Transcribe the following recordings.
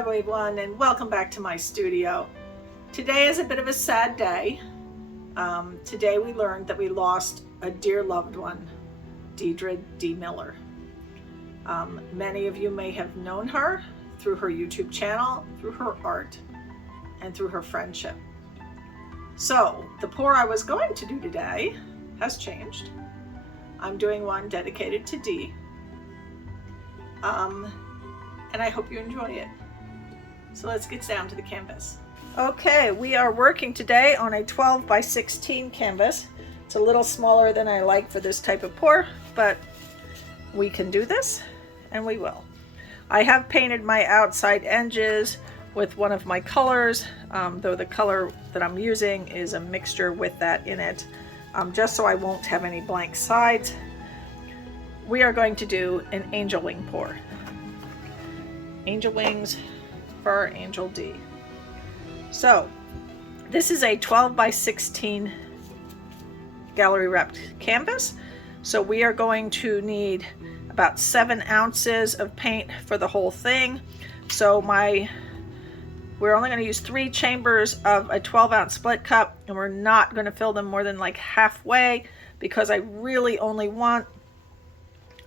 Hello everyone and welcome back to my studio. Today is a bit of a sad day. Today we learned that we lost a dear loved one, Deidre D. Miller. Many of you may have known her through her YouTube channel, through her art, and through her friendship. So the pour I was going to do today has changed. I'm doing one dedicated to Dee. And I hope you enjoy it. So let's get down to the canvas. Okay, we are working today on a 12 by 16 canvas. It's a little smaller than I like for this type of pour, but we can do this, and we will. I have painted my outside edges with one of my colors, though the color that I'm using is a mixture with that in it, just so I won't have any blank sides. We are going to do an angel wing pour. Angel wings for Angel D. So this is a 12 by 16 gallery wrapped canvas. So we are going to need about 7 ounces of paint for the whole thing. So we're only going to use 3 chambers of a 12-ounce split cup, and we're not going to fill them more than like halfway because I really only want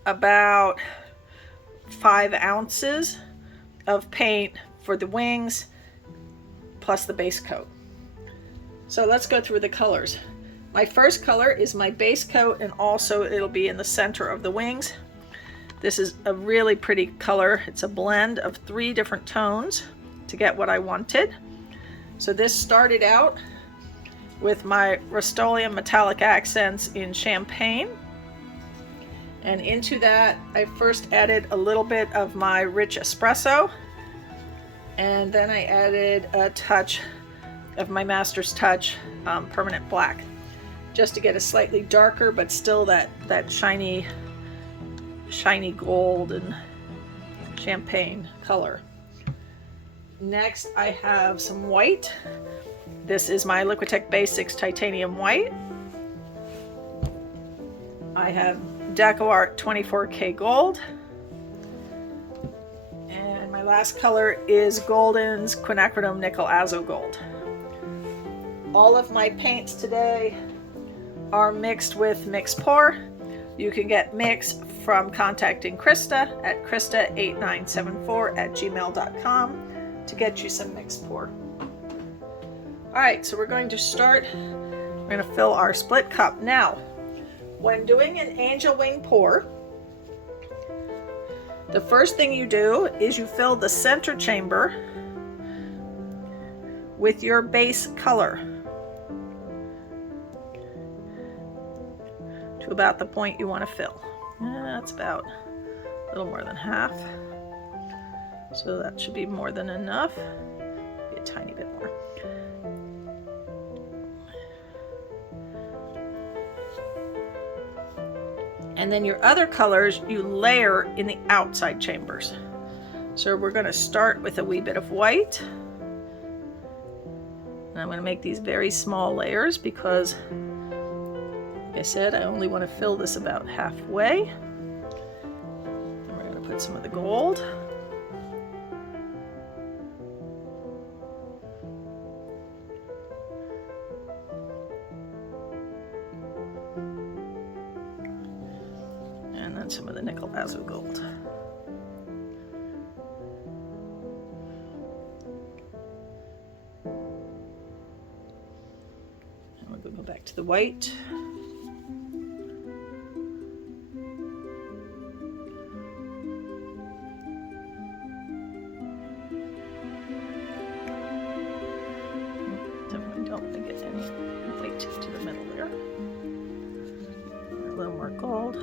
about 5 ounces of paint for the wings plus the base coat. So let's go through the colors. My first color is my base coat, and also it'll be in the center of the wings. This is a really pretty color. It's a blend of 3 different tones to get what I wanted. So this started out with my Rustoleum metallic accents in champagne, and into that I first added a little bit of my rich espresso, and then I added a touch of my Master's Touch permanent black, just to get a slightly darker but still that shiny gold and champagne color. Next I have some white. This is my Liquitex Basics titanium white. I have Decor 24K gold, and my last color is Golden's Quinacridone nickel azo gold. All of my paints today are mixed with mix pour. You can get mix from contacting Krista at krista8974@gmail.com to get you some mix pour. All right, so we're going to start. We're going to fill our split cup. Now, when doing an angel wing pour, the first thing you do is you fill the center chamber with your base color to about the point you want to fill. That's about a little more than half. So that should be more than enough. Maybe a tiny bit more. And then your other colors you layer in the outside chambers. So we're going to start with a wee bit of white. And I'm going to make these very small layers because, like I said, I only want to fill this about halfway. And we're going to put some of the gold. And then some of the nickel azo gold. And we're going to go back to the white. Definitely don't want to get any white to the middle there. A little more gold.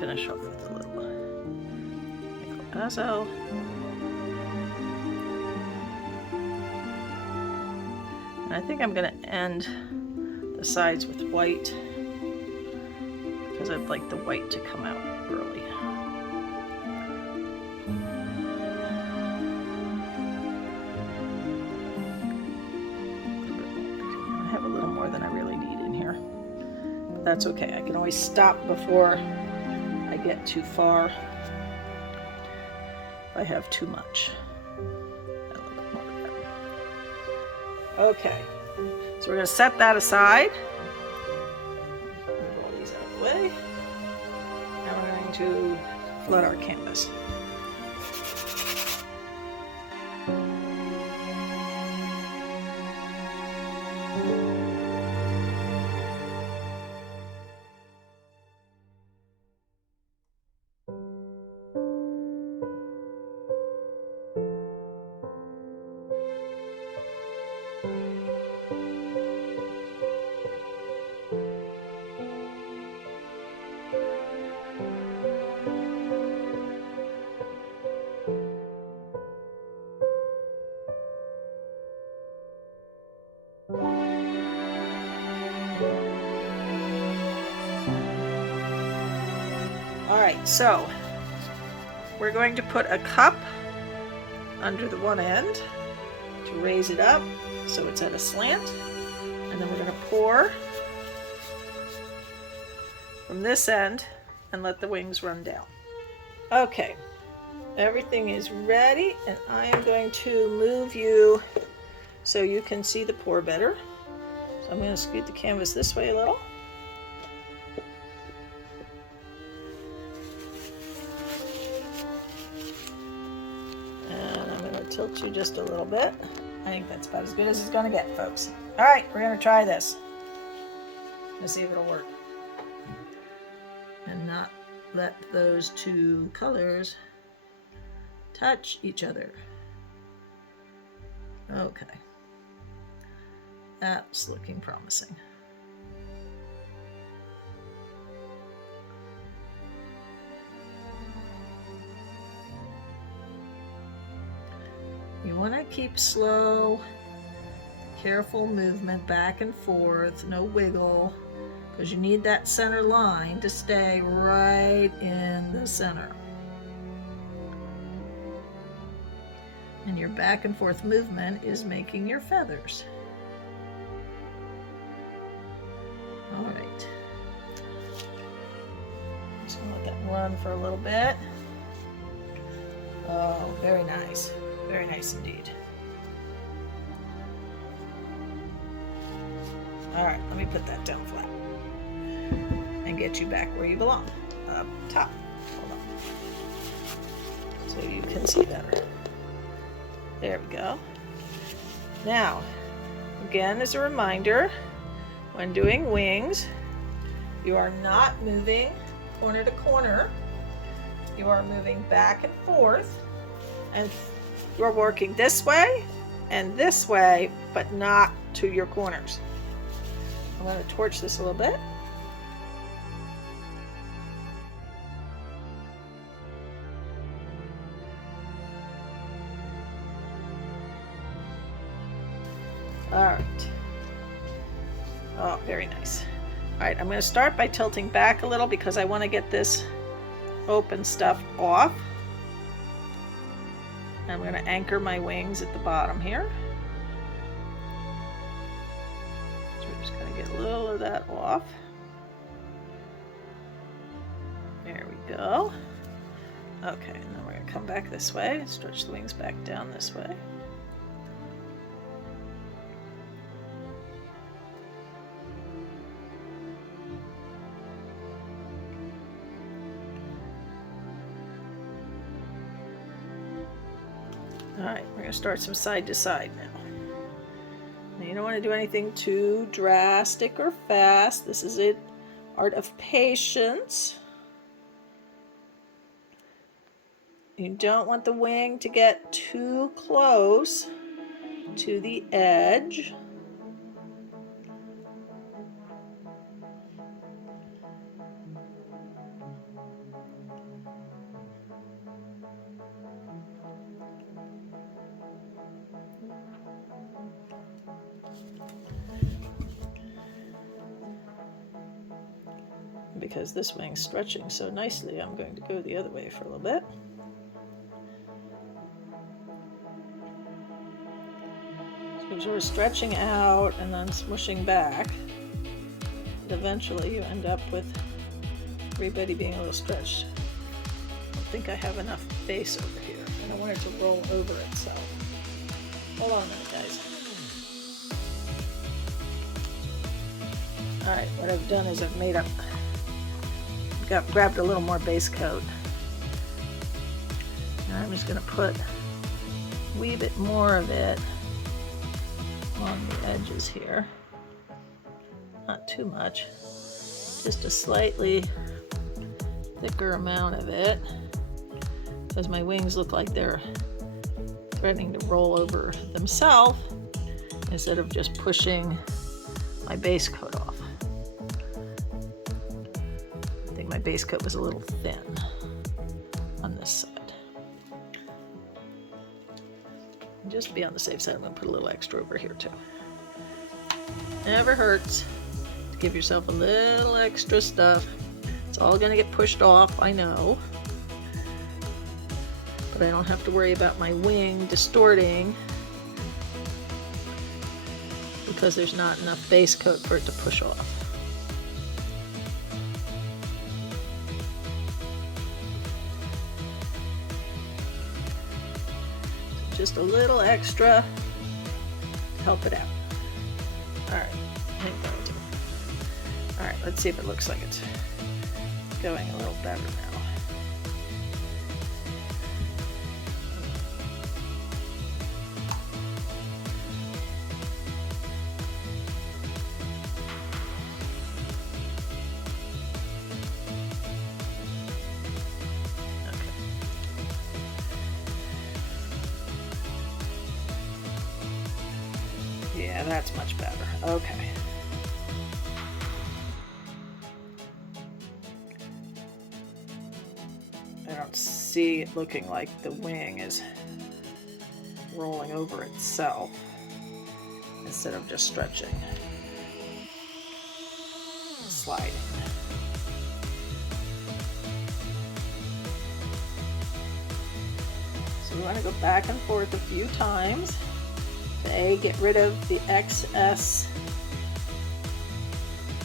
Finish off with a little nickel azo. And I think I'm going to end the sides with white because I'd like the white to come out early. I have a little that's okay. I can always stop before I get too far if I have too much. A little bit more of that. Okay, so we're going to set that aside. Move all these out of the way. Now we're going to flood our canvas. Alright, so we're going to put a cup under the one end to raise it up so it's at a slant, and then we're going to pour from this end and let the wings run down. Okay, everything is ready, and I am going to move you so you can see the pour better. So I'm going to scoot the canvas this way a little. Tilt you just a little bit. I think that's about as good as it's going to get, folks. All right, we're going to try this. Let's see if it'll work. And not let those two colors touch each other. Okay. That's looking promising. You want to keep slow, careful movement back and forth, no wiggle, because you need that center line to stay right in the center. And your back and forth movement is making your feathers. All right. I'm just going to let that run for a little bit. Oh, very nice. Very nice indeed. All right, let me put that down flat and get you back where you belong, up top. Hold on, so you can see better. There we go. Now, again, as a reminder, when doing wings, you are not moving corner to corner. You are moving back and forth, and you're working this way and this way, but not to your corners. I'm going to torch this a little bit. All right. Oh, very nice. All right, I'm going to start by tilting back a little because I want to get this open stuff off. I'm going to anchor my wings at the bottom here. So we're just going to get a little of that off. There we go. Okay, and then we're going to come back this way, stretch the wings back down this way. Alright, we're going to start some side to side now. Now. You don't want to do anything too drastic or fast. This is an art of patience. You don't want the wing to get too close to the edge. Because this wing's stretching so nicely, I'm going to go the other way for a little bit. So we're sort of stretching out and then smooshing back. eventually you end up with everybody being a little stretched. I don't think I have enough base over here. I don't want it to roll over itself. Hold on a minute, guys. Alright, what I've done is I've made up, grabbed a little more base coat. And I'm just going to put a wee bit more of it on the edges here. Not too much, just a slightly thicker amount of it, because my wings look like they're threatening to roll over themselves instead of just pushing my base coat off. I think my base coat was a little thin on this side. And just to be on the safe side, I'm going to put a little extra over here too. Never hurts to give yourself a little extra stuff. It's all going to get pushed off, I know. But I don't have to worry about my wing distorting because there's not enough base coat for it to push off. So just a little extra to help it out. Alright, I think that'll do. Alright, let's see if it looks like it's going a little better now. Yeah, that's much better. Okay. I don't see it looking like the wing is rolling over itself instead of just stretching and sliding. So we want to go back and forth a few times. A, get rid of the excess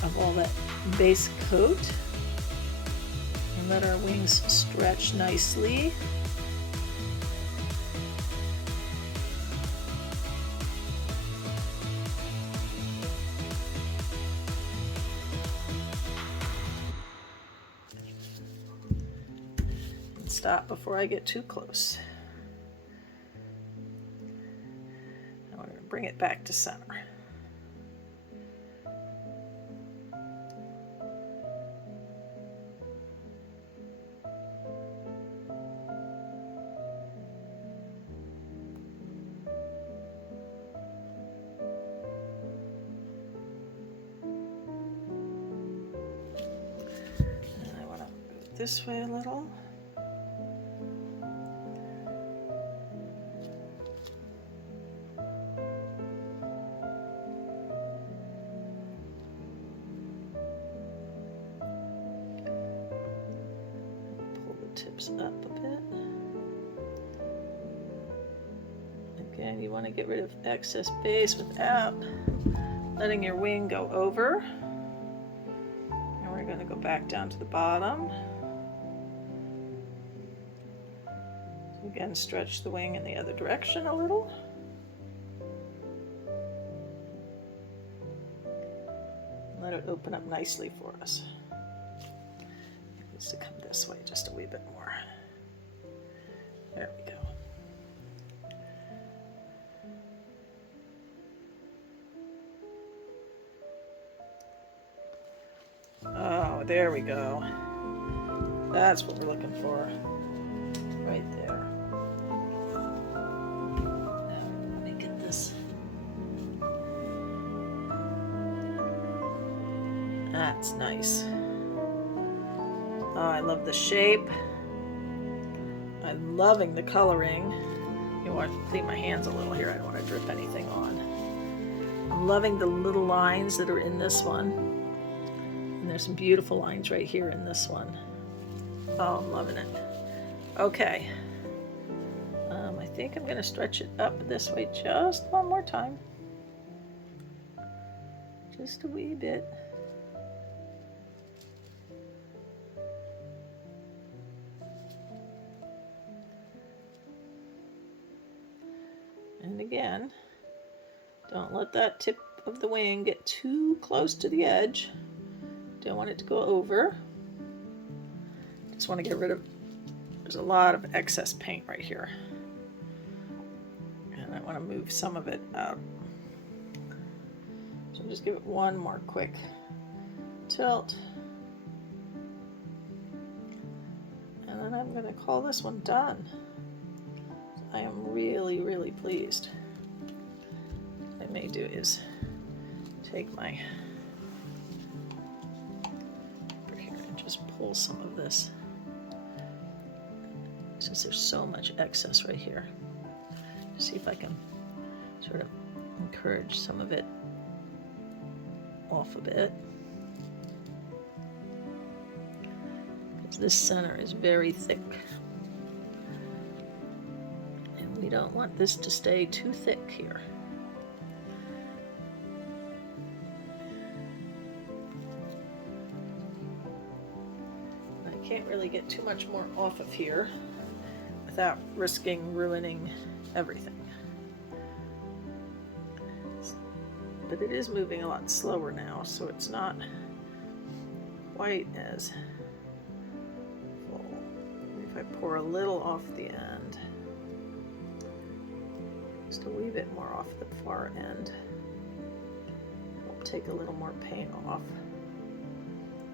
of all that base coat and let our wings stretch nicely. And stop before I get too close. Bring it back to center. And I want to go this way a little. Tips up a bit. Again, you want to get rid of excess base without letting your wing go over. And we're going to go back down to the bottom. So again, stretch the wing in the other direction a little. Let it open up nicely for us. To come this way just a wee bit more. There we go. Oh, there we go. That's what we're looking for. Right there. Now, let me get this. That's nice. Oh, I love the shape. I'm loving the coloring. You want to clean my hands a little here. I don't want to drip anything on. I'm loving the little lines that are in this one. And there's some beautiful lines right here in this one. Oh, I'm loving it. Okay. I think I'm going to stretch it up this way just one more time. Just a wee bit. And again, don't let that tip of the wing get too close to the edge. Don't want it to go over. Just want to get rid of, there's a lot of excess paint right here. And I want to move some of it out. So just give it one more quick tilt. And then I'm going to call this one done. I am really, really pleased. What I may do is take my over here and just pull some of this. Since there's so much excess right here. See if I can sort of encourage some of it off a bit. Because this center is very thick. And we don't want this to stay too thick here. I can't really get too much more off of here without risking ruining everything. But it is moving a lot slower now, so it's not quite as full. If I pour a little off the end, just a wee bit more off the far end, I'll take a little more paint off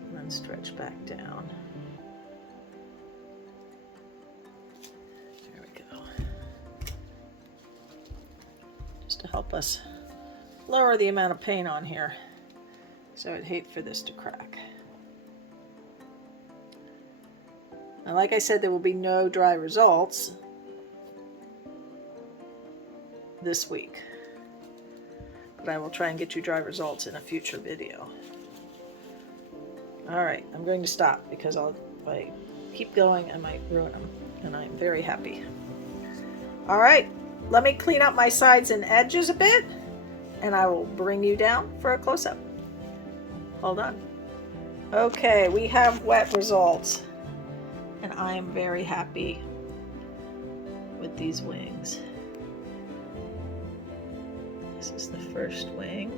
and then stretch back down. There we go. Just to help us lower the amount of paint on here. So I'd hate for this to crack. And like I said, there will be no dry results this week. But I will try and get you dry results in a future video. Alright, I'm going to stop because if I keep going, I might ruin them. And I'm very happy. Alright, let me clean up my sides and edges a bit, and I will bring you down for a close-up. Hold on. Okay, we have wet results, and I am very happy with these wings. This is the first wing,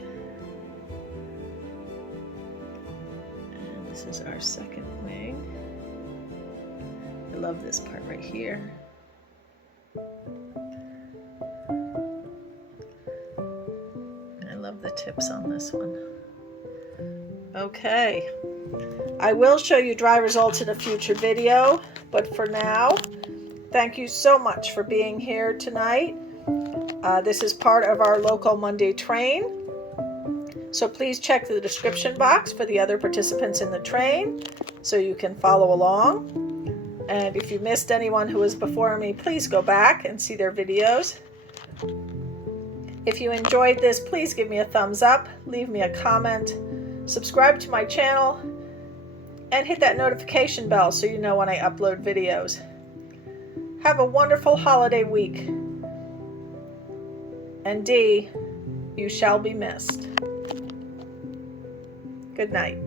and this is our second wing. I love this part right here. The tips on this one. Okay, I will show you dry results in a future video, but for now, thank you so much for being here tonight. This is part of our local Monday train, so please check the description box for the other participants in the train so you can follow along. And if you missed anyone who was before me, please go back and see their videos. If you enjoyed this, please give me a thumbs up, leave me a comment, subscribe to my channel, and hit that notification bell so you know when I upload videos. Have a wonderful holiday week. And Dee, you shall be missed. Good night.